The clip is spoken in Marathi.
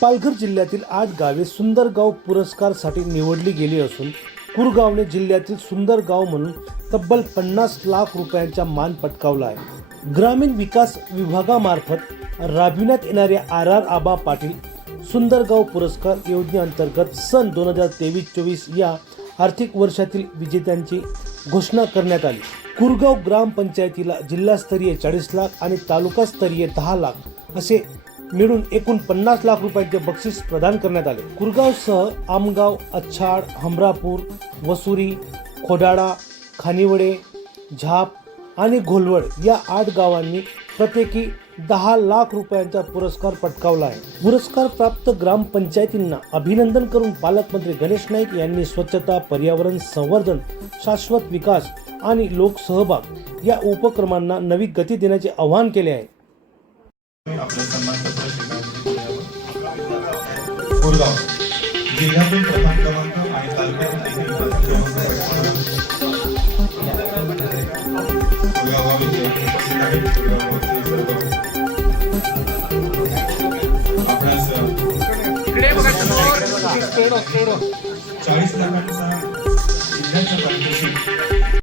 पालघर जिल्ह्यातील आठ गावे सुंदर गाव पुरस्कारसाठी निवडली गेली असून कुरगावने जिल्ह्यातील सुंदर गाव म्हणून तब्बल पन्नास लाख रुपयांचा मान पटकावला आहे. ग्रामीण विकास विभागामार्फत राबविण्यात येणाऱ्या आर आर आबा पाटील सुंदरगाव पुरस्कार योजनेअंतर्गत सन दोन हजार तेवीस चोवीस या आर्थिक वर्षातील विजेत्यांची घोषणा करण्यात आली. कुरगाव ग्रामपंचायतीला जिल्हास्तरीय चाळीस लाख आणि तालुकास्तरीय दहा लाख असे मिळून एकूण पन्नास लाख रुपयांचे बक्षीस प्रदान करण्यात आले. कुरगावसह आमगाव अच्छाड हमरापूर वसुरी खोडाळा खानिवडे झाप आणि घोलवड या आठ गावांनी प्रत्येकी दहा लाख रुपयांचा पुरस्कार पटकावला आहे. पुरस्कार प्राप्त ग्रामपंचायतींना अभिनंदन करून पालकमंत्री गणेश नाईक यांनी स्वच्छता पर्यावरण संवर्धन शाश्वत विकास आणि लोकसहभाग या उपक्रमांना नवी गती देण्याचे आवाहन केले आहे. आपलं सन्मानपत्र कोरगाव जिल्ह्यातील प्रथम क्रमांक आणि चाळीस लाखांचा जिल्ह्याच्या